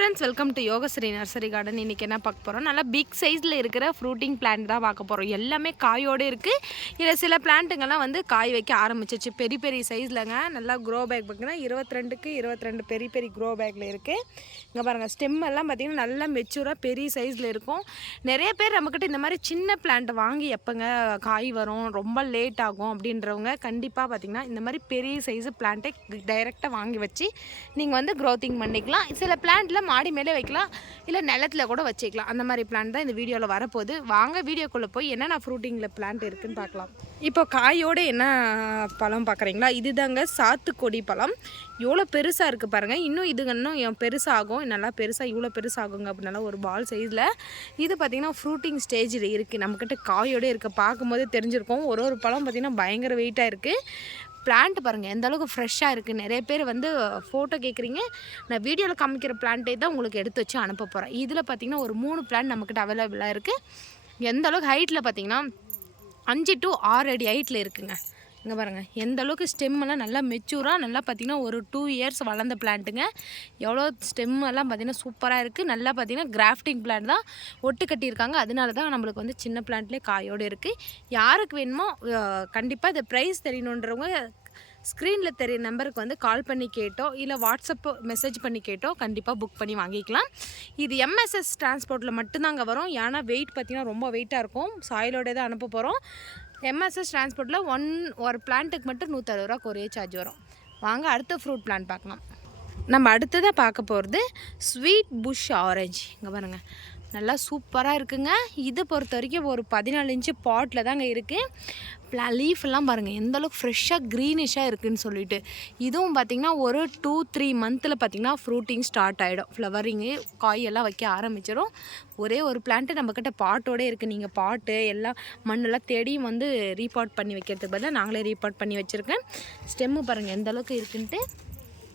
Friends, welcome to Yogashree nursery garden. இன்றைக்கி என்ன பார்க்க போகிறோம்? நல்லா பிக் சைஸில் இருக்கிற ஃப்ரூட்டிங் பிளான்ட் தான் பார்க்க போகிறோம். எல்லாமே காயோடு இருக்குது. இதில் சில பிளான்ட்டுங்கள்லாம் வந்து காய் வைக்க ஆரம்பிச்சிச்சு. பெரிய பெரிய சைஸ்லங்க. நல்லா க்ரோ பேக் பார்த்திங்கன்னா 22க்கு 22 பெரிய பெரிய க்ரோ பேக்கில் இருக்குது. இங்கே பாருங்கள், ஸ்டெம் எல்லாம் பார்த்திங்கன்னா நல்லா மெச்சூராக பெரிய சைஸில் இருக்கும். நிறைய பேர் நம்மக்கிட்ட இந்த மாதிரி சின்ன பிளான்ட் வாங்கி எப்போங்க காய் வரும், ரொம்ப லேட் ஆகும் அப்படின்றவங்க கண்டிப்பாக பார்த்திங்கன்னா இந்த மாதிரி பெரிய சைஸு பிளான்ட்டை டைரெக்டாக வாங்கி வச்சு நீங்கள் வந்து க்ரோத்திங் பண்ணிக்கலாம். சில பிளான்ட்டில் மாடி மேலே வைக்கலாம், இல்லை நிலத்தில் கூட வச்சுக்கலாம். அந்த மாதிரி பிளான்ட் தான் இந்த வீடியோவில் வரப்போகுது. வாங்க வீடியோக்குள்ளே போய் என்னென்ன ஃப்ரூட்டிங்கில் பிளான்ட் இருக்குதுன்னு பார்க்கலாம். இப்போ காயோடு என்ன பழம் பார்க்குறீங்களா? இது தாங்க சாத்துக்கொடி பழம். எவ்வளோ பெருசாக இருக்குது பாருங்கள். இன்னும் இன்னும் பெருசாகும், நல்லா பெருசாக இவ்வளோ பெருசாகுங்க அப்படின்னால ஒரு பால் சைஸில். இது பார்த்திங்கன்னா ஃப்ரூட்டிங் ஸ்டேஜில் இருக்குது. நம்மக்கிட்ட காயோடு இருக்க பார்க்கும்போதே தெரிஞ்சிருக்கும். ஒரு பழம் பார்த்திங்கன்னா பயங்கர வெயிட்டாக இருக்குது. பிளான்ட் பாருங்கள் எந்த அளவுக்கு ஃப்ரெஷ்ஷாக இருக்குது. நிறைய பேர் வந்து ஃபோட்டோ கேட்குறீங்க. நான் வீடியோவில் காமிக்கிற பிளான்ட்டே தான் உங்களுக்கு எடுத்து வச்சு அனுப்ப போகிறேன். இதில் பார்த்திங்கன்னா ஒரு 3 பிளான்ட் நம்மக்கிட்ட அவைலபிளாக இருக்குது. எந்த அளவுக்கு ஹைட்டில் பார்த்திங்கன்னா 5 to 6 அடி ஹைட்டில் இருக்குங்க. இங்கே பாருங்கள் எந்த அளவுக்கு ஸ்டெம்மெல்லாம் நல்லா மெச்சூராக நல்லா பார்த்திங்கன்னா ஒரு 2 இயர்ஸ் வளர்ந்த பிளான்ட்டுங்க. எவ்வளோ ஸ்டெம்மெல்லாம் பார்த்திங்கன்னா சூப்பராக இருக்குது. நல்லா பார்த்திங்கன்னா கிராஃப்டிங் பிளான்ட் தான் ஒட்டு கட்டியிருக்காங்க. அதனால தான் நம்மளுக்கு வந்து சின்ன பிளான்ட்லேயே காயோடு இருக்குது. யாருக்கு வேணுமோ கண்டிப்பாக இந்த ப்ரைஸ் தெரியணுன்றவங்க ஸ்க்ரீனில் தெரிய நம்பருக்கு வந்து கால் பண்ணி கேட்டோ இல்லை வாட்ஸ்அப் மெசேஜ் பண்ணி கேட்டோ கண்டிப்பாக புக் பண்ணி வாங்கிக்கலாம். இது எம்எஸ்எஸ் டிரான்ஸ்போர்ட்டில் மட்டும்தாங்க வரும். ஏன்னா வெயிட் பார்த்திங்கன்னா ரொம்ப வெயிட்டாக இருக்கும். சாயிலோட தான் அனுப்ப போகிறோம். எம்எஸ்எஸ் டிரான்ஸ்போர்ட்டில் ஒரு பிளான்ட்டுக்கு மட்டும் 160 ரூபா கொரியர் சார்ஜ் வரும். வாங்க அடுத்த ஃப்ரூட் பிளான்ட் பார்க்கலாம். நம்ம அடுத்ததாக பார்க்க போகிறது ஸ்வீட் புஷ் ஆரஞ்சு. இங்கே பாருங்கள் நல்லா சூப்பராக இருக்குங்க. இதை பொறுத்த வரைக்கும் ஒரு 14 இன்ச்சு பாட்டில் தாங்க இருக்குது. லீஃபெல்லாம் பாருங்கள் எந்தளவுக்கு ஃப்ரெஷ்ஷாக க்ரீனிஷாக இருக்குதுன்னு சொல்லிட்டு. இதுவும் பார்த்திங்கன்னா ஒரு 2-3 மந்தில் பார்த்திங்கன்னா ஃப்ரூட்டிங் ஸ்டார்ட் ஆகிடும். ஃப்ளவரிங்கு காயெல்லாம் வைக்க ஆரம்பிச்சிடும். ஒரே ஒரு பிளான்ட்டு நம்மக்கிட்ட பாட்டோடே இருக்குது. நீங்கள் பாட்டு எல்லாம் மண்ணெல்லாம் தேடியும் வந்து ரீபாட் பண்ணி வைக்கிறதுக்கு பதிலாக நாங்களே ரீபாட் பண்ணி வச்சுருக்கேன். ஸ்டெம்மு பாருங்கள் எந்தளவுக்கு இருக்குன்ட்டு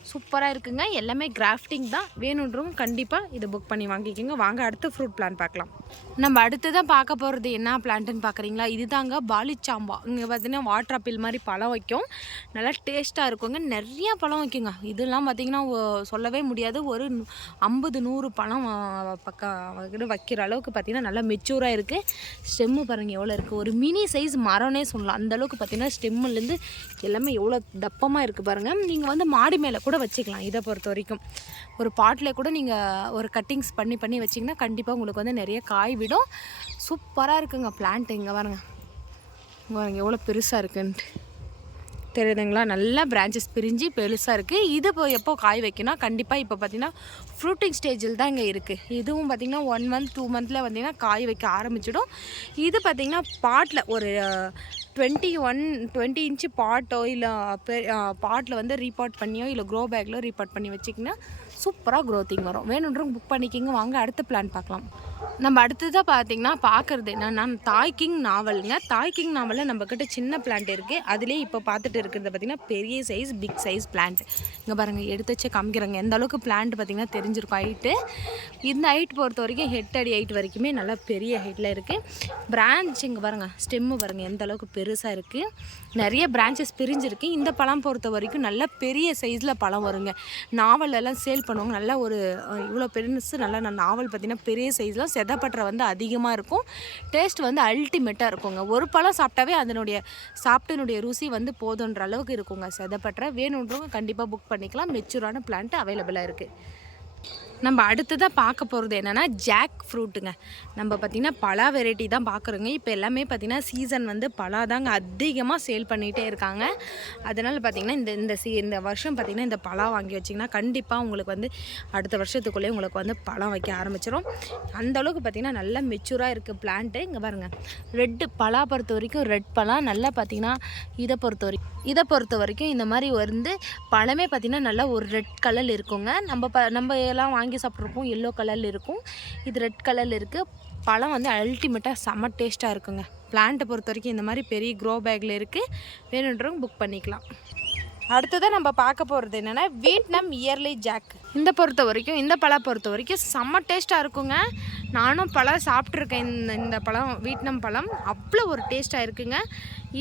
சூப்பராக இருக்குங்க. எல்லாமே கிராஃப்டிங் தான். வேணுன்றவங்க கண்டிப்பாக இதை புக் பண்ணி வாங்கிக்கோங்க. வாங்க அடுத்த ஃப்ரூட் பிளான்ட் பார்க்கலாம். நம்ம அடுத்ததான் பார்க்க போகிறது என்ன பிளான்ட்டுன்னு பார்க்குறீங்களா? இது தாங்க பாலிச்சாம்பா. இங்கே பார்த்தீங்கன்னா வாட்டர் ஆப்பிள் மாதிரி பழம் வைக்கும். நல்லா டேஸ்ட்டாக இருக்குங்க. நிறையா பழம் வைக்குங்க. இதெல்லாம் பார்த்திங்கன்னா சொல்லவே முடியாது. ஒரு 50-100 பழம் பக்கம் வைக்கிற அளவுக்கு பார்த்திங்கன்னா நல்லா மெச்சூராக இருக்குது. ஸ்டெம்மு பாருங்கள் எவ்வளோ இருக்குது. ஒரு மினி சைஸ் மரம்னே சொல்லலாம். அந்தளவுக்கு பார்த்திங்கன்னா ஸ்டெம்முலேருந்து எல்லாமே எவ்வளோ தப்பமாக இருக்குது பாருங்கள். நீங்கள் வந்து மாடி மேலே கூட வச்சுக்கலாம். இதை பொறுத்த வரைக்கும் ஒரு பாட்டில் கூட நீங்கள் ஒரு கட்டிங்ஸ் பண்ணி வச்சிங்கன்னா கண்டிப்பாக உங்களுக்கு வந்து நிறைய காய் விடும். சூப்பராக இருக்குங்க பிளான்ட்டு. இங்கே பாருங்க எவ்வளோ பெருசாக இருக்குன்ட்டு தெரியுதுங்களா? நல்லா பிரான்ச்சஸ் பிரிஞ்சு பெருசாக இருக்குது. இது இப்போ எப்போ காய் வைக்கணும் கண்டிப்பாக இப்போ பார்த்திங்கன்னா ஃப்ரூட்டிங் ஸ்டேஜில் தான் இங்கே இருக்குது. இதுவும் பார்த்திங்கன்னா 1 month 2 monthல பார்த்திங்கன்னா காய் வைக்க ஆரம்பிச்சிடும். இது பார்த்திங்கன்னா பாட்டில் ஒரு 20 இன்ச்சு பாட்டோ இல்லை பாட்டில் வந்து ரீபாட் பண்ணியோ இல்லை க்ரோ பேக்கில் ரீபாட் பண்ணி வச்சிங்கன்னா சூப்பராக க்ரோத்திங் வரும். வேணுன்றவங்க புக் பண்ணிக்கிங்க. வாங்க அடுத்த பிளான் பார்க்கலாம். நம்ம அடுத்ததாக பார்த்திங்கன்னா பார்க்குறது என்னென்னா தாய் கிங் நாவலுங்க. தாய் கிங் நாவலில் நம்மக்கிட்ட சின்ன பிளான்ட் இருக்குது. அதிலே இப்போ பார்த்துட்டு இருக்கிறது பார்த்திங்கன்னா பெரிய சைஸ் பிக் சைஸ் பிளான்ட். இங்கே பாருங்கள் எடுத்து வச்சு காமிக்கிறாங்க. எந்த அளவுக்கு பிளான்ட் பார்த்திங்கன்னா தெரிஞ்சிருக்கும் ஹைட்டு. இந்த ஹைட் பொறுத்த வரைக்கும் 8 அடி ஹைட் வரைக்குமே நல்லா பெரிய ஹைட்டில் இருக்குது. பிரான்ச் இங்கே பாருங்கள் ஸ்டெம்மு பாருங்கள் எந்த அளவுக்கு பெருசாக இருக்குது. நிறைய பிரான்ச்சஸ் பிரிஞ்சிருக்கு. இந்த பழம் பொறுத்த வரைக்கும் நல்ல பெரிய சைஸில் பழம் வருங்க. நாவலெல்லாம் சேல் பண்ணுவாங்க. நல்லா ஒரு இவ்வளோ பெருசு நல்லா நாவல் பார்த்திங்கன்னா பெரிய சைஸில் செதப்பற்ற வந்து அதிகமாக இருக்கும். டேஸ்ட் வந்து அல்டிமேட்டாக இருக்குங்க. ஒரு பழம் சாப்பிட்டாவே சாப்பிட்டனுடைய ருசி வந்து போதுன்ற அளவுக்கு இருக்குங்க. செதப்பற்ற வேணுன்றவங்க கண்டிப்பாக புக் பண்ணிக்கலாம். மெச்சூரான பிளான்ட் அவைலபிளாக இருக்குது. நம்ம அடுத்ததாக பார்க்க போகிறது என்னென்னா ஜாக் ஃப்ரூட்டுங்க. நம்ம பார்த்திங்கன்னா பலா வெரைட்டி தான் பார்க்குறோங்க. இப்போ எல்லாமே பார்த்திங்கன்னா சீசன் வந்து பலா தாங்க அதிகமாக சேல் பண்ணிகிட்டே இருக்காங்க. அதனால் பார்த்திங்கன்னா இந்த வருஷம் பார்த்திங்கன்னா இந்த பலா வாங்கி வச்சிங்கன்னா கண்டிப்பாக உங்களுக்கு வந்து அடுத்த வருஷத்துக்குள்ளேயே உங்களுக்கு வந்து பழம் வைக்க ஆரம்பிச்சிடும். அந்தளவுக்கு பார்த்திங்கன்னா நல்லா மெச்சூராக இருக்குது பிளான்ட்டு. இங்கே பாருங்கள் ரெட்டு பலா பொறுத்த வரைக்கும் ரெட் பலா நல்லா பார்த்திங்கன்னா இதை பொறுத்த வரைக்கும் இந்த மாதிரி வந்து பழமே பார்த்திங்கன்னா நல்லா ஒரு ரெட் கலர் இருக்குங்க. நம்ம எல்லாம் வாங்கி சாப்பிட்ருப்போம் எல்லோ கலரில் இருக்கும். இது ரெட் கலரில் இருக்குது. பழம் வந்து அல்டிமேட்டாக செம்ம டேஸ்ட்டாக இருக்குங்க. பிளான்ட்டை பொறுத்த வரைக்கும் இந்த மாதிரி பெரிய க்ரோ பேக்கில் இருக்குது. வேணுன்றவங்க புக் பண்ணிக்கலாம். அடுத்ததாக நம்ம பார்க்க போகிறது என்னென்னா வியட்நாம் இயர்லி ஜாக். இந்த பழம் பொறுத்த வரைக்கும் செம்ம டேஸ்ட்டாக இருக்குங்க. நானும் பழம் சாப்பிட்ருக்கேன். இந்த பழம் வியட்நாம் பழம் அவ்வளோ ஒரு டேஸ்ட்டாக இருக்குங்க.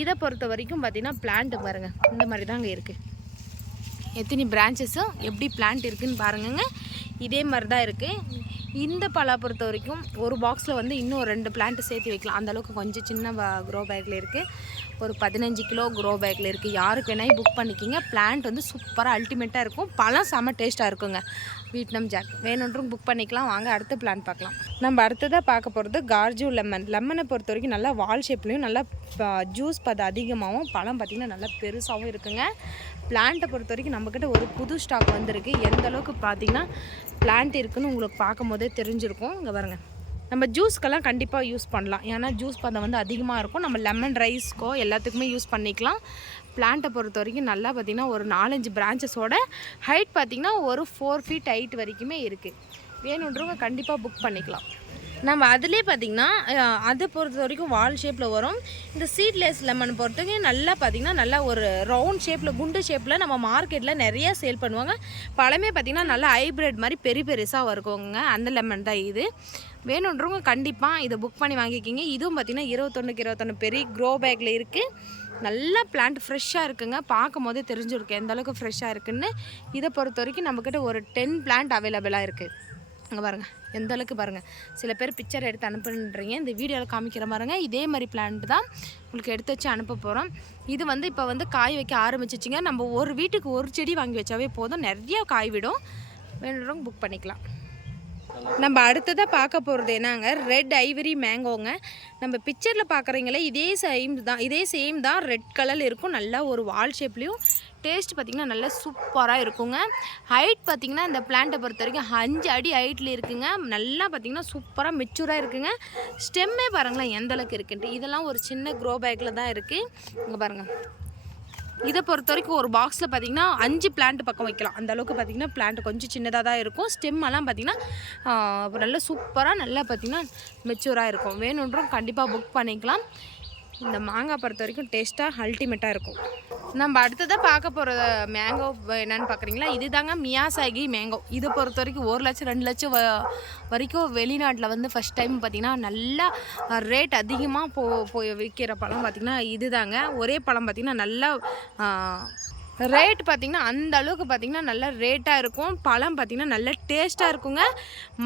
இதை பொறுத்த வரைக்கும் பார்த்திங்கன்னா பிளான்ட்டு பாருங்கள் இந்த மாதிரி தாங்க இருக்குது. எத்தனை பிரான்ச்சஸும் எப்படி பிளான்ட் இருக்குதுன்னு பாருங்கங்க. இதே மாதிரி தான் இருக்குது. இந்த பலா பொறுத்த வரைக்கும் ஒரு பாக்ஸில் வந்து இன்னும் 2 பிளான்ட்டு சேர்த்து வைக்கலாம். அந்தளவுக்கு கொஞ்சம் சின்ன க்ரோ பேக்கில் இருக்குது. ஒரு 15 கிலோ க்ரோ பேக்கில் இருக்குது. யாருக்கு வேணாலும் புக் பண்ணிக்கிங்க. பிளான்ட் வந்து சூப்பராக அல்டிமேட்டாக இருக்கும். பழம் செம்ம டேஸ்ட்டாக இருக்குங்க. வியட்நாம் ஜாக் வேணுன்றும் புக் பண்ணிக்கலாம். வாங்க அடுத்த பிளான் பார்க்கலாம். நம்ம அடுத்ததாக பார்க்க போகிறது கார்ஜு லெமன். லெமனை பொறுத்த வரைக்கும் நல்லா வால் ஷேப்லேயும் நல்லா ஜூஸ் அதிகமாகவும் பழம் பார்த்திங்கன்னா நல்லா பெருசாகவும் இருக்குங்க. பிளான்ட்டை பொறுத்த வரைக்கும் நம்மக்கிட்ட ஒரு புது ஸ்டாக் வந்திருக்கு. எந்த அளவுக்கு பார்த்திங்கன்னா பிளான்ட் இருக்குதுன்னு உங்களுக்கு பார்க்கும் போதே தெரிஞ்சிருக்கும். இங்கே பாருங்கள், நம்ம ஜூஸ்க்கெல்லாம் கண்டிப்பாக யூஸ் பண்ணலாம். ஏன்னா ஜூஸ் பதம் வந்து அதிகமாக இருக்கும். நம்ம லெமன் ரைஸ்க்கோ எல்லாத்துக்குமே யூஸ் பண்ணிக்கலாம். பிளான்ட்டை பொறுத்த வரைக்கும் நல்லா பார்த்திங்கன்னா ஒரு 4-5 பிரான்ச்சஸோட ஹைட் பார்த்திங்கன்னா ஒரு 4 ஃபீட் ஹைட் வரைக்குமே இருக்குது. வேணுன்றவங்க கண்டிப்பாக புக் பண்ணிக்கலாம். நம்ம அதிலே பார்த்திங்கன்னா அதை பொறுத்த வரைக்கும் வால் ஷேப்பில் வரும். இந்த சீட்லெஸ் லெமன் பொறுத்த வரைக்கும் நல்லா பார்த்திங்கன்னா நல்லா ஒரு ரவுண்ட் ஷேப்பில் குண்டு ஷேப்பில் நம்ம மார்க்கெட்டில் நிறையா சேல் பண்ணுவாங்க. பழமே பார்த்திங்கன்னா நல்லா ஹைப்ரிட் மாதிரி பெருசாக இருக்குங்க. அந்த லெமன் தான் இது. வேணுன்றவங்க கண்டிப்பாக இதை புக் பண்ணி வாங்கிக்கிங்க. இதுவும் பார்த்திங்கன்னா 21க்கு 21 பெரிய க்ரோ பேக்கில் இருக்குது. நல்லா பிளான்ட் ஃப்ரெஷ்ஷாக இருக்குங்க. பார்க்கும் போதே தெரிஞ்சிருக்கு எந்த அளவுக்கு ஃப்ரெஷ்ஷாக இருக்குதுன்னு. இதை பொறுத்த வரைக்கும் நம்மக்கிட்ட ஒரு 10 பிளான்ட் அவைலபிளாக இருக்குது. அங்கே பாருங்கள் எந்த அளவுக்கு பாருங்கள். சில பேர் பிக்சர் எடுத்து அனுப்புன்றீங்க. இந்த வீடியோவில் காமிக்கிற பாருங்க. இதே மாதிரி பிளான்ட் தான் உங்களுக்கு எடுத்து வச்சு அனுப்ப போகிறோம். இது வந்து இப்போ வந்து காய் வைக்க ஆரம்பிச்சிச்சிங்க. நம்ம ஒரு வீட்டுக்கு ஒரு செடி வாங்கி வச்சாவே போதும், நிறைய காய் விடும். வேணுறவங்க புக் பண்ணிக்கலாம். நம்ம அடுத்ததாக பார்க்க போகிறது என்னங்க, ரெட் ஐவரி மேங்கோங்க. நம்ம பிக்சரில் பார்க்குறீங்களே இதே சேம் தான் ரெட் கலரில் இருக்கும். நல்லா ஒரு வால் ஷேப்லேயும் டேஸ்ட் பார்த்திங்கன்னா நல்லா சூப்பராக இருக்குங்க. ஹைட் பார்த்திங்கன்னா இந்த பிளான்ட்டை பொறுத்த வரைக்கும் 5 அடி ஹைட்டில் இருக்குங்க. நல்லா பார்த்திங்கன்னா சூப்பராக மெச்சூராக இருக்குங்க. ஸ்டெம்மே பாருங்களேன் எந்த அளவுக்கு இருக்குன்ட்டு. இதெல்லாம் ஒரு சின்ன க்ரோ பேக்கில் தான் இருக்குது. இங்கே பாருங்கள், இதை பொறுத்த வரைக்கும் ஒரு பாக்ஸில் பார்த்திங்கன்னா 5 பிளான்ட் பக்கம் வைக்கலாம். அந்த அளவுக்கு பார்த்திங்கன்னா பிளான்ட் கொஞ்சம் சின்னதாக தான் இருக்கும். ஸ்டெம்மெல்லாம் பார்த்திங்கன்னா நல்லா சூப்பராக நல்லா பார்த்திங்கன்னா மெச்சூராக இருக்கும். வேணுன்றோம் கண்டிப்பாக புக் பண்ணிக்கலாம். இந்த மாங்காய் பொறுத்த வரைக்கும் டேஸ்ட்டாக அல்டிமேட்டாக இருக்கும். நம்ம அடுத்ததாக பார்க்க போகிற மேங்கோ என்னென்னு பார்க்குறீங்களா, இது தாங்க மியாசாகி மேங்கோ. இது பொறுத்த வரைக்கும் 1 லட்சம் 2 லட்சம் வரைக்கும் வெளிநாட்டில் வந்து ஃபஸ்ட் டைம் பார்த்திங்கன்னா நல்லா ரேட் அதிகமாக போய் விற்கிற பழம் பார்த்திங்கன்னா இது தாங்க. ஒரே பழம் பார்த்திங்கன்னா நல்லா ரேட் பார்த்திங்கன்னா அந்த அளவுக்கு பார்த்திங்கன்னா நல்லா ரேட்டாக இருக்கும். பழம் பார்த்திங்கன்னா நல்ல டேஸ்ட்டாக இருக்குங்க.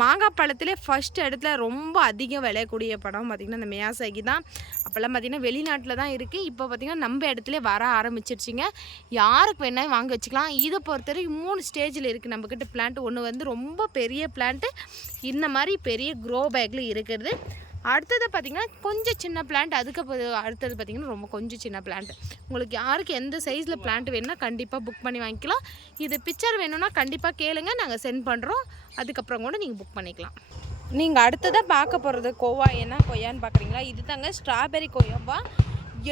மாங்காய் பழத்திலே ஃபஸ்ட் இடத்துல ரொம்ப அதிகம் விளையக்கூடிய பழம் பார்த்திங்கன்னா இந்த மியாசாகி தான். அப்போல்லாம் பார்த்திங்கன்னா வெளிநாட்டில் தான் இருக்குது. இப்போ பார்த்திங்கன்னா நம்ம இடத்துல வர ஆரம்பிச்சிருச்சிங்க. யாருக்கு வேணாலும் வாங்கி வச்சுக்கலாம். இதை பொறுத்தவரைக்கும் 3 ஸ்டேஜில் இருக்குது நம்மக்கிட்ட பிளான்ட். ஒன்று வந்து ரொம்ப பெரிய பிளான்ட்டு, இந்த மாதிரி பெரிய க்ரோ பேக்கில் இருக்கிறது. அடுத்தது பார்த்திங்கன்னா கொஞ்சம் சின்ன பிளான்ட். அடுத்தது பார்த்திங்கன்னா ரொம்ப கொஞ்சம் சின்ன பிளான்ட். உங்களுக்கு யாருக்கு எந்த சைஸில் பிளான்ட் வேணும்னா கண்டிப்பாக புக் பண்ணி வாங்கிக்கலாம். இது பிக்சர் வேணும்னா கண்டிப்பாக கேளுங்க, நாங்கள் சென்ட் பண்ணுறோம். அதுக்கப்புறம் கூட நீங்கள் புக் பண்ணிக்கலாம். நீங்கள் அடுத்ததாக பார்க்க போகிறது கொய்யா. என்ன கொய்யான்னு பார்க்குறீங்களா, இது தாங்க ஸ்ட்ராபெரி கொய்யாவா.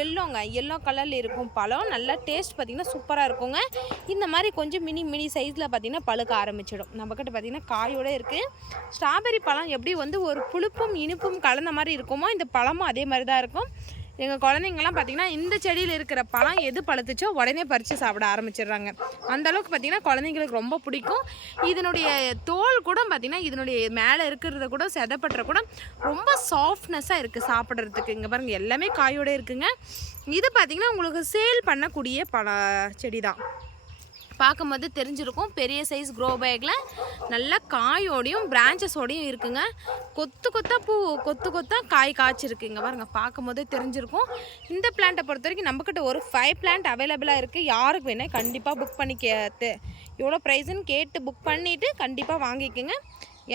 எல்லோ கலரில் இருக்கும் பழம். நல்லா டேஸ்ட் பார்த்திங்கன்னா சூப்பராக இருக்குங்க. இந்த மாதிரி கொஞ்சம் மினி சைஸில் பார்த்திங்கன்னா பழுக்க ஆரம்பிச்சிடும். நம்மக்கிட்ட பார்த்திங்கன்னா காயோடு இருக்குது. ஸ்ட்ராபெரி பழம் எப்படி வந்து ஒரு புளிப்பும் இனிப்பும் கலந்த மாதிரி இருக்குமோ, இந்த பழமும் அதே மாதிரி தான் இருக்கும். எங்கள் குழந்தைங்கள்லாம் பார்த்திங்கன்னா இந்த செடியில் இருக்கிற பழம் எது பழுத்துச்சோ உடனே பறித்து சாப்பிட ஆரம்பிச்சிடுறாங்க. அந்தளவுக்கு பார்த்திங்கன்னா குழந்தைங்களுக்கு ரொம்ப பிடிக்கும். இதனுடைய தோல் கூட பார்த்திங்கன்னா இதனுடைய மேலே இருக்கிறத கூட செதப்பட்டுற கூட ரொம்ப சாஃப்ட்னஸாக இருக்குது சாப்பிட்றதுக்கு. இங்கே பாருங்கள் எல்லாமே காயோடு இருக்குங்க. இது பார்த்திங்கன்னா உங்களுக்கு சேல் பண்ணக்கூடிய செடி தான். பார்க்கும்போது தெரிஞ்சிருக்கும். பெரிய சைஸ் க்ரோ பேக்கில் நல்லா காயோடையும் பிரான்ச்சஸோடையும் இருக்குங்க. கொத்தாக காய் காய்ச்சிருக்கு. இங்கே பாருங்கள், பார்க்கும்போதே தெரிஞ்சிருக்கும். இந்த பிளான்ட்டை பொறுத்த வரைக்கும் நம்மக்கிட்ட ஒரு 5 பிளான்ட் அவைலபிளாக இருக்குது. யாருக்கு வேணால் கண்டிப்பாக புக் பண்ணி எவ்வளோ ப்ரைஸுன்னு கேட்டு புக் பண்ணிவிட்டு கண்டிப்பாக வாங்கிக்கோங்க.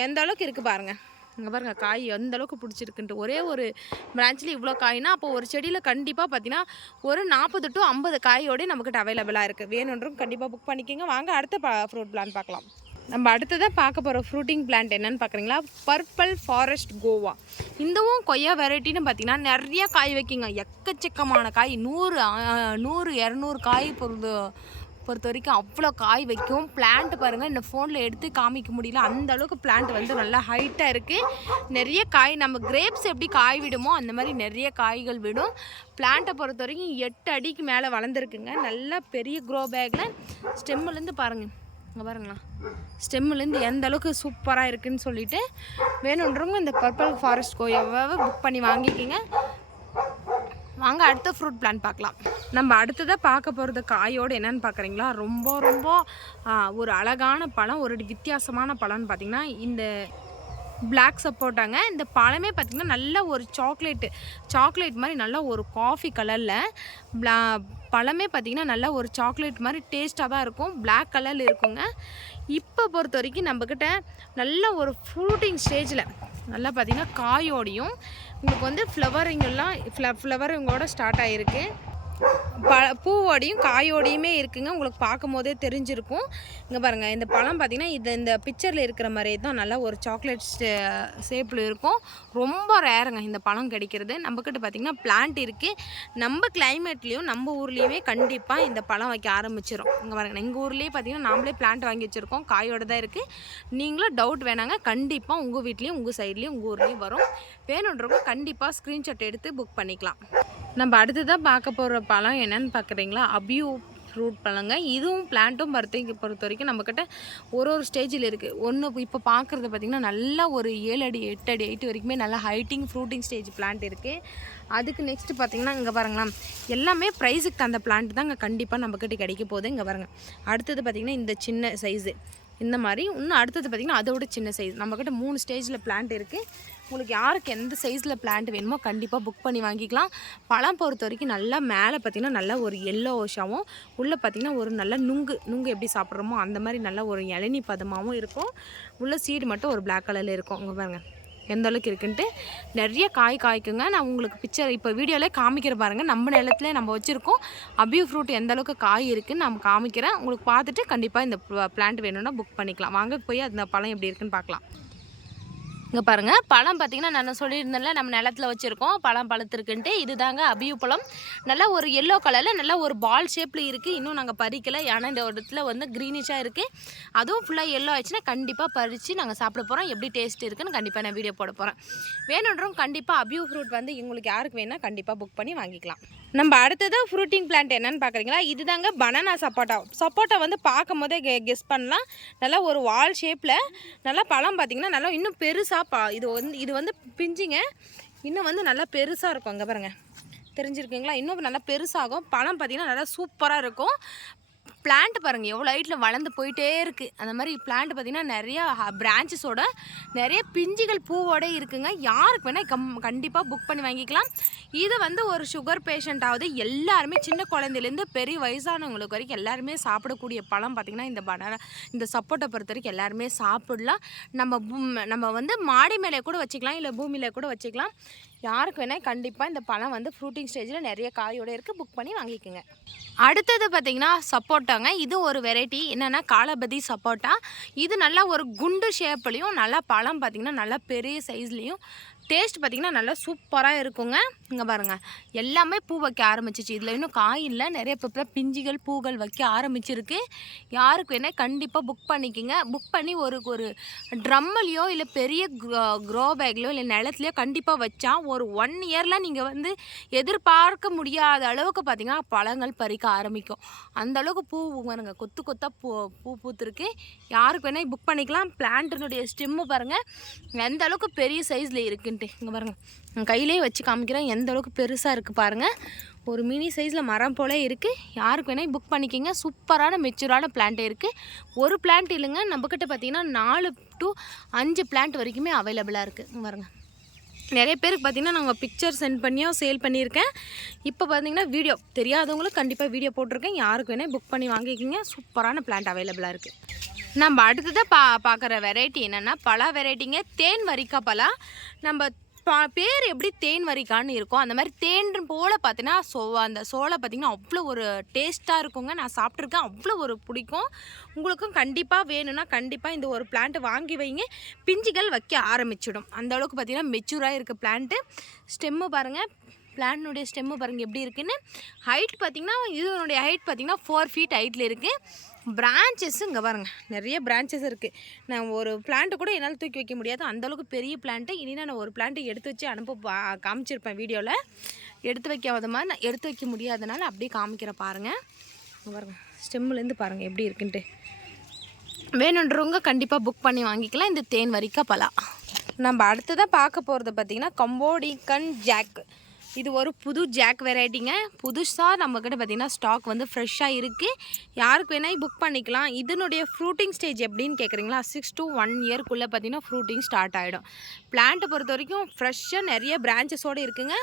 எந்த அளவுக்கு இருக்குது பாருங்கள். இங்கே பாருங்கள் காய் எந்த அளவுக்கு பிடிச்சிருக்குன்ட்டு. ஒரே ஒரு பிரான்ச்சில் இவ்வளோ காய்னா அப்போ ஒரு செடியில் கண்டிப்பாக பார்த்தீங்கன்னா ஒரு 40 to 50 காயோடய நம்மக்கிட்ட அவைலபிளாக இருக்குது. வேணுன்றவங்க கண்டிப்பாக புக் பண்ணிக்கோங்க. வாங்க அடுத்த ஃப்ரூட் பிளான்ட் பார்க்கலாம். நம்ம அடுத்ததாக பார்க்க போகிற ஃப்ரூட்டிங் பிளான்ட் என்னென்னு பார்க்குறீங்களா, பர்பிள் ஃபாரஸ்ட் கோவா. இந்தவும் கொய்யா வெரைட்டின்னு பார்த்தீங்கன்னா நிறைய காய் வைக்கிங்க. எக்கச்சக்கமான காய், 100-200 காய் பொறுத்த வரைக்கும் அவ்வளோ காய் வைக்கும். பிளான்ட் பாருங்கள், இந்த ஃபோனில் எடுத்து காமிக்க முடியல, அந்த அளவுக்கு பிளான்ட் வந்து நல்லா ஹைட்டாக இருக்குது. நிறைய காய், நம்ம கிரேப்ஸ் எப்படி காய் விடுமோ அந்த மாதிரி நிறைய காய்கள் விடும். பிளான்ட்டை பொறுத்த வரைக்கும் 8 அடிக்கு மேலே வளர்ந்துருக்குங்க. நல்லா பெரிய க்ரோ பேக்கில் ஸ்டெம்முலேருந்து பாருங்கள், இங்கே பாருங்களா, ஸ்டெம்முலேருந்து எந்த அளவுக்கு சூப்பராக இருக்குதுன்னு சொல்லிட்டு வேணுன்றவங்க இந்த பர்பிள் ஃபாரஸ்ட் கோயாவை புக் பண்ணி வாங்கிக்கிங்க. வாங்க அடுத்த ஃப்ரூட் பிளான்ட் பார்க்கலாம். நம்ம அடுத்ததாக பார்க்க போகிறது காயோடு என்னென்னு பார்க்குறீங்களா, ரொம்ப ரொம்ப ஒரு அழகான பழம், ஒரு வித்தியாசமான பழம்னு பார்த்திங்கன்னா இந்த பிளாக் சப்போட்டாங்க. இந்த பழமே பார்த்திங்கன்னா நல்ல ஒரு சாக்லேட் மாதிரி நல்ல ஒரு காஃபி கலரில் பழமே பார்த்திங்கன்னா நல்லா ஒரு சாக்லேட் மாதிரி டேஸ்ட்டாக தான் இருக்கும். பிளாக் கலரில் இருக்குங்க. இப்போ பொறுத்த வரைக்கும் நம்மக்கிட்ட நல்ல ஒரு ஃப்ரூட்டிங் ஸ்டேஜில் நல்லா பார்த்திங்கன்னா காயோடையும் உங்களுக்கு வந்து ஃப்ளவரிங்கோட ஸ்டார்ட் ஆகிருக்கு. பூவோடையும் காயோடையுமே இருக்குங்க. உங்களுக்கு பார்க்கும் போதே தெரிஞ்சிருக்கும். இங்கே பாருங்கள், இந்த பழம் பார்த்திங்கன்னா இந்த பிக்சரில் இருக்கிற மாதிரியே தான் நல்லா ஒரு சாக்லேட் ஷேப்பில் இருக்கும். ரொம்ப ரேருங்க இந்த பழம் கிடைக்கிறது. நம்மக்கிட்ட பார்த்திங்கன்னா பிளான்ட் இருக்குது. நம்ம கிளைமேட்லேயும் நம்ம ஊர்லேயுமே கண்டிப்பாக இந்த பழம் வைக்க ஆரம்பிச்சிடும். இங்கே பாருங்கள், எங்கள் ஊர்லேயே பார்த்திங்கன்னா நாமளே பிளான்ட் வாங்கி வச்சுருக்கோம். காயோடு தான் இருக்குது. நீங்களும் டவுட் வேணாங்க, கண்டிப்பாக உங்கள் வீட்லேயும் உங்கள் சைட்லேயும் உங்கள் ஊர்லேயும் வரும். வேணுன்றவங்க கண்டிப்பாக ஸ்க்ரீன்ஷாட் எடுத்து புக் பண்ணிக்கலாம். நம்ம அடுத்ததாக பார்க்க போகிற பழம் என்னென்னு பார்க்குறீங்களா, அபியூ ஃப்ரூட் பழங்க. இதுவும் பிளான்ட்டும் பொறுத்த வரைக்கும் நம்மக்கிட்ட ஒரு ஸ்டேஜில் இருக்குது. ஒன்று இப்போ பார்க்குறது பார்த்திங்கன்னா நல்லா ஒரு 7 அடி 8 அடி 8 வரைக்குமே நல்லா ஃப்ரூட்டிங் ஸ்டேஜ் பிளான்ட் இருக்குது. அதுக்கு நெக்ஸ்ட்டு பார்த்திங்கன்னா இங்கே பாருங்களா, எல்லாமே ப்ரைஸுக்கு தந்த பிளான்ட் தான் இங்கே கண்டிப்பாக நம்மக்கிட்ட கிடைக்க போகுது. இங்கே பாருங்கள், அடுத்தது பார்த்திங்கன்னா இந்த சின்ன சைஸு இந்த மாதிரி, இன்னும் அடுத்தது பார்த்திங்கன்னா அதோட சின்ன சைஸ். நம்மக்கிட்ட 3 ஸ்டேஜில் பிளான்ட் இருக்குது. உங்களுக்கு யாருக்கு எந்த சைஸில் பிளான்ட் வேணுமோ கண்டிப்பாக புக் பண்ணி வாங்கிக்கலாம். பழம் பொறுத்த வரைக்கும் நல்லா மேலே பார்த்திங்கன்னா நல்லா ஒரு எல்லோஷாகவும் உள்ளே பார்த்திங்கன்னா ஒரு நல்ல நுங்கு எப்படி சாப்பிட்றோமோ அந்த மாதிரி நல்ல ஒரு இளநீ பதமாகவும் இருக்கும். உள்ள சீடு மட்டும் ஒரு பிளாக் கலரில் இருக்கும். இங்கே பாருங்கள் எந்த அளவுக்கு இருக்குன்ட்டு. நிறைய காய்க்குங்க. நான் உங்களுக்கு பிக்சர் இப்போ வீடியோவிலே காமிக்கிற பாருங்கள். நம்ம நிலத்துல நம்ம வச்சுருக்கோம். அபியூ ஃப்ரூட் எந்த அளவுக்கு காய் இருக்குதுன்னு நம்ம காமிக்கிறேன். உங்களுக்கு பார்த்துட்டு கண்டிப்பாக இந்த பிளான்ட் வேணும்னா புக் பண்ணிக்கலாம். வாங்க போய் அந்த பழம் எப்படி இருக்குன்னு பார்க்கலாம். இங்கே பாருங்கள், பழம் பார்த்திங்கன்னா நான் சொல்லியிருந்தேன்ல நம்ம நிலத்தில் வச்சுருக்கோம் பழம் பழுத்திருக்குன்ட்டு. இது தாங்க அபியூ பழம். நல்லா ஒரு எல்லோ கலரில் நல்லா ஒரு பால் ஷேப்பில் இருக்குது. இன்னும் நாங்கள் பறிக்கலை, ஏன்னா இந்த இடத்துல வந்து க்ரீனிஷாக இருக்குது. அதுவும் ஃபுல்லாக எல்லோ ஆயிடுச்சுன்னா கண்டிப்பாக பறித்து நாங்கள் சாப்பிட போகிறோம். எப்படி டேஸ்ட் இருக்குதுன்னு கண்டிப்பாக நான் வீடியோ போட போகிறேன். வேணுன்றவங்க கண்டிப்பாக அபியூ ஃப்ரூட் வந்து உங்களுக்கு யாருக்கு வேணால் கண்டிப்பாக புக் பண்ணி வாங்கிக்கலாம். நம்ம அடுத்ததாக ஃப்ரூட்டிங் பிளான்ட் என்னென்னு பார்க்குறீங்களா, இது தாங்க பனானா சப்போட்டா வந்து பார்க்கும் போதே கெஸ் பண்ணலாம். நல்லா ஒரு வால் ஷேப்பில் நல்லா பழம் பார்த்திங்கன்னா நல்லா இன்னும் பெருசாக இது வந்து பிஞ்சிங்க இன்னும் வந்து நல்லா பெருசாக இருக்கும். அங்கே பாருங்கள் தெரிஞ்சிருக்குங்களா, இன்னும் நல்லா பெருசாகும். பழம் பார்த்திங்கன்னா நல்லா சூப்பராக இருக்கும். பிளான்ட் பாருங்கள் எவ்வளோ ஹைட்டில் வளர்ந்து போயிட்டே இருக்குது. அந்த மாதிரி பிளான்ட் பார்த்திங்கன்னா நிறையா பிரான்ச்சஸோட நிறைய பிஞ்சுகள் பூவோட இருக்குங்க. யாருக்கு வேணால் கண்டிப்பாக புக் பண்ணி வாங்கிக்கலாம். இது வந்து ஒரு சுகர் பேஷண்ட்டாவது எல்லாருமே சின்ன குழந்தையிலேருந்து பெரிய வயசானவங்களுக்கு வரைக்கும் எல்லாருமே சாப்பிடக்கூடிய பழம் பார்த்திங்கன்னா இந்த பனானா, இந்த சப்போட்டா பொறுத்த வரைக்கும் எல்லாருமே சாப்பிடலாம். நம்ம வந்து மாடி மேலே கூட வச்சுக்கலாம், இல்லை பூமியில் கூட வச்சுக்கலாம். யாருக்கு வேணால் கண்டிப்பாக இந்த பழம் வந்து ஃப்ரூட்டிங் ஸ்டேஜில் நிறைய காயோடு இருக்குது. புக் பண்ணி வாங்கிக்கோங்க. அடுத்தது பார்த்திங்கன்னா சப்போட்டாங்க. இது ஒரு வெரைட்டி என்னென்னா காலபதி சப்போட்டா. இது நல்லா ஒரு குண்டு ஷேப்லேயும் நல்லா பழம் பார்த்திங்கன்னா நல்லா பெரிய சைஸ்லேயும் டேஸ்ட் பார்த்திங்கன்னா நல்லா சூப்பராக இருக்குங்க. இங்கே பாருங்கள் எல்லாமே பூ வைக்க ஆரம்பிச்சிச்சு. இதில் இன்னும் காய் இல்லை, நிறைய இப்போ பிஞ்சுகள் பூக்கள் வைக்க ஆரம்பிச்சிருக்கு. யாருக்கு வேணால் கண்டிப்பாக புக் பண்ணிக்கோங்க. புக் பண்ணி ஒரு ட்ரம்மிலையோ இல்லை பெரிய க்ரோ பேக்லையோ இல்லை நிலத்துலையோ கண்டிப்பாக வச்சா ஒரு 1 இயரில் நீங்கள் வந்து எதிர்பார்க்க முடியாத அளவுக்கு பார்த்திங்கன்னா பழங்கள் பறிக்க ஆரம்பிக்கும். அந்த அளவுக்கு பூ பாருங்க கொத்தாக பூ பூத்துருக்கு. யாருக்கு வேணால் புக் பண்ணிக்கலாம். பிளான்ட்டினுடைய ஸ்டெம்மு பாருங்கள் எந்த அளவுக்கு பெரிய சைஸில் இருக்குன்ட்டு. இங்கே பாருங்கள் கையிலே வச்சு காமிக்கிறேன் எந்த அளவுக்கு பெருசாக இருக்குது பாருங்கள். ஒரு மினி சைஸில் மரம் போல இருக்குது. யாருக்கு வேணால் புக் பண்ணிக்கிங்க. சூப்பரான மெச்சூரான பிளான்ட்டே இருக்குது. ஒரு பிளான்ட் இல்லைங்க, நம்மக்கிட்ட பார்த்திங்கன்னா 4 to 5 பிளான்ட் வரைக்குமே அவைலபிளாக இருக்குது. பாருங்கள் நிறைய பேருக்கு பார்த்திங்கன்னா நாங்கள் பிக்சர் சென்ட் பண்ணியோ சேல் பண்ணியிருக்கேன். இப்போ பார்த்திங்கன்னா வீடியோ தெரியாதவங்களுக்கு கண்டிப்பாக வீடியோ போட்டிருக்கேன். யாருக்கு வேணால் புக் பண்ணி வாங்கிக்கிங்க. சூப்பரான பிளான்ட் அவைலபிளாக இருக்குது. நம்ம அடுத்ததாக பார்க்குற வெரைட்டி என்னென்னா பலா வெரைட்டிங்க. தேன் வரிக்கா பலா. நம்ம பேர் எப்படி தேன் வரிக்கான்னு இருக்கும் அந்த மாதிரி தேன் போல் பார்த்தீங்கன்னா அந்த சோளை பார்த்திங்கன்னா அவ்வளோ ஒரு டேஸ்ட்டாக இருக்குங்க. நான் சாப்பிட்ருக்கேன், அவ்வளோ ஒரு பிடிக்கும். உங்களுக்கும் கண்டிப்பாக வேணும்னா கண்டிப்பாக இந்த ஒரு பிளான்ட்டு வாங்கி வைங்க. பிஞ்சுகள் வைக்க ஆரம்பிச்சிடும். அந்தளவுக்கு பார்த்திங்கன்னா மெச்சூராக இருக்க பிளான்ட்டு. ஸ்டெம்மு பாருங்கள், பிளான்னுடைய ஸ்டெம்மு பாருங்கள் எப்படி இருக்குன்னு. ஹைட் பார்த்திங்கன்னா இதனுடைய ஹைட் பார்த்திங்கன்னா 4 feet ஹைட்டில் இருக்குது. பிரான்ச்சஸ் இங்கே பாருங்கள் நிறைய பிரான்ச்சஸ் இருக்குது. நான் ஒரு பிளான்ட்டு கூட என்னால் தூக்கி வைக்க முடியாது, அந்தளவுக்கு பெரிய பிளான்ட்டு. இனி நான் ஒரு பிளான்ட்டு எடுத்து வச்சு காமிச்சிருப்பேன் வீடியோவில். எடுத்து வைக்க முடியாதனால அப்படியே காமிக்கிற பாருங்கள். பாருங்கள் ஸ்டெம்முலேருந்து பாருங்கள் எப்படி இருக்குன்ட்டு. வேணுன்றவங்க கண்டிப்பாக புக் பண்ணி வாங்கிக்கலாம் இந்த தேன் வரிக்கா பலா. நம்ம அடுத்ததாக பார்க்க போகிறது பார்த்திங்கன்னா கம்போடிகன் ஜாக். இது ஒரு புது ஜாக் வெரைட்டிங்க. புதுசாக நம்மக்கிட்ட பார்த்திங்கன்னா ஸ்டாக் வந்து ஃப்ரெஷ்ஷாக இருக்குது. யாருக்கு வேணால் புக் பண்ணிக்கலாம். இதனுடைய ஃப்ரூட்டிங் ஸ்டேஜ் எப்படின்னு கேட்குறீங்களா, 6 to 1 இயர்க்குள்ளே பார்த்திங்கன்னா ஃப்ரூட்டிங் ஸ்டார்ட் ஆகிடும். பிளான்ட்டை பொறுத்த வரைக்கும் ஃப்ரெஷ்ஷாக நிறைய பிரான்ச்சஸோடு இருக்குங்க.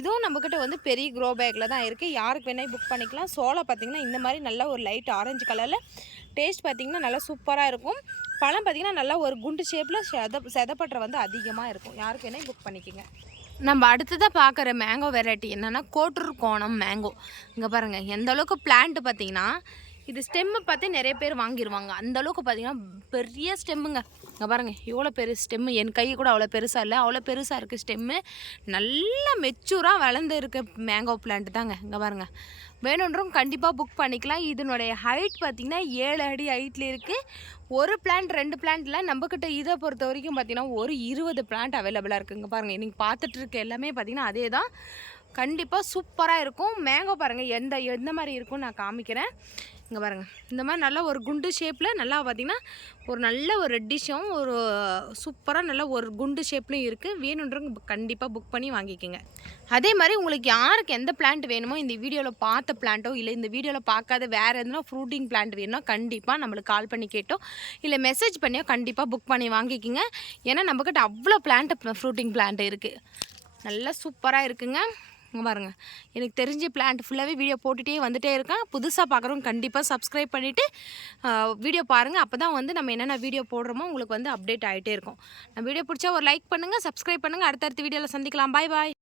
இதுவும் நம்மக்கிட்ட வந்து பெரிய க்ரோ பேக்கில் தான் இருக்குது. யாருக்கு வேணால் புக் பண்ணிக்கலாம். சோளம் பார்த்திங்கன்னா இந்த மாதிரி நல்லா ஒரு லைட் ஆரஞ்சு கலரில், டேஸ்ட் பார்த்திங்கன்னா நல்லா சூப்பராக இருக்கும். பழம் பார்த்திங்கன்னா நல்லா ஒரு குண்டு ஷேப்பில் செதப்பற்ற வந்து அதிகமாக இருக்கும். யாருக்கு வேணால் புக் பண்ணிக்கோங்க. நம்ம அடுத்ததாக பார்க்குற மேங்கோ வெரைட்டி என்னென்னா கோட்டூர் கோணம் மேங்கோ. இங்கே பாருங்கள் எந்த அளவுக்கு பிளான்ட்டு பார்த்திங்கன்னா, இது ஸ்டெம்மு பார்த்து நிறைய பேர் வாங்கிடுவாங்க. அந்தளவுக்கு பார்த்திங்கன்னா பெரிய ஸ்டெம்முங்க. இங்கே பாருங்கள் எவ்வளோ பெரிய ஸ்டெம்மு, என் கை கூட அவ்வளோ பெருசாக இல்லை, அவ்வளோ பெருசாக இருக்குது ஸ்டெம்மு. நல்லா மெச்சூராக வளர்ந்து இருக்க மேங்கோ பிளான்ட்டு தாங்க. இங்கே பாருங்கள், வேணுன்றவங்க கண்டிப்பாக புக் பண்ணிக்கலாம். இதனுடைய ஹைட் பார்த்திங்கன்னா 7 அடி ஹைட்டில் இருக்குது. ஒரு பிளான்ட் 2 பிளான்ட்டில் நம்மக்கிட்ட இதை பொறுத்த வரைக்கும் பார்த்திங்கன்னா ஒரு 20 பிளான்ட் அவைலபிளாக இருக்குங்க. பாருங்கள் நீங்கள் பார்த்துட்டு இருக்க எல்லாமே பார்த்திங்கன்னா அதே தான். கண்டிப்பாக சூப்பராக இருக்கும். மேங்கோ பாருங்கள் எந்த மாதிரி இருக்கும்னு நான் காமிக்கிறேன். இங்கே பாருங்கள் இந்த மாதிரி நல்லா ஒரு குண்டு ஷேப்பில் நல்லா பார்த்திங்கன்னா ஒரு நல்ல ஒரு ரெட்டிஷும் ஒரு சூப்பராக நல்ல ஒரு குண்டு ஷேப்லையும் இருக்குது. வேணுன்றவங்க கண்டிப்பாக புக் பண்ணி வாங்கிக்கோங்க. அதே மாதிரி உங்களுக்கு யாருக்கு எந்த பிளான்ட் வேணுமோ, இந்த வீடியோவில் பார்த்த பிளான்ட்டோ இல்லை இந்த வீடியோவில் பார்க்காத வேறு எதுனா ஃப்ரூட்டிங் பிளான்ட் வேணும்னா கண்டிப்பாக நம்மளுக்கு கால் பண்ணி கேட்டோ இல்லை மெசேஜ் பண்ணியோ கண்டிப்பாக புக் பண்ணி வாங்கிக்கோங்க. ஏன்னா நம்மக்கிட்ட அவ்வளோ ஃப்ரூட்டிங் பிளான்ட் இருக்குது. நல்லா சூப்பராக இருக்குங்க. இங்கே பாருங்கள் எனக்கு தெரிஞ்ச பிளான்ட் ஃபுல்லாகவே வீடியோ போட்டுகிட்டே வந்துகிட்டே இருக்கேன். புதுசாக பார்க்குறவங்க கண்டிப்பாக சப்ஸ்கிரைப் பண்ணிவிட்டு வீடியோ பாருங்கள். அப்போ தான் வந்து நம்ம என்னென்ன வீடியோ போடுறோமோ உங்களுக்கு வந்து அப்டேட் ஆகிட்டே இருக்கும். நம்ம வீடியோ பிடிச்சா ஒரு லைக் பண்ணுங்கள், சப்ஸ்கிரைப் பண்ணுங்கள். அடுத்தடுத்த வீடியோவில் சந்திக்கலாம். பாய் பாய்.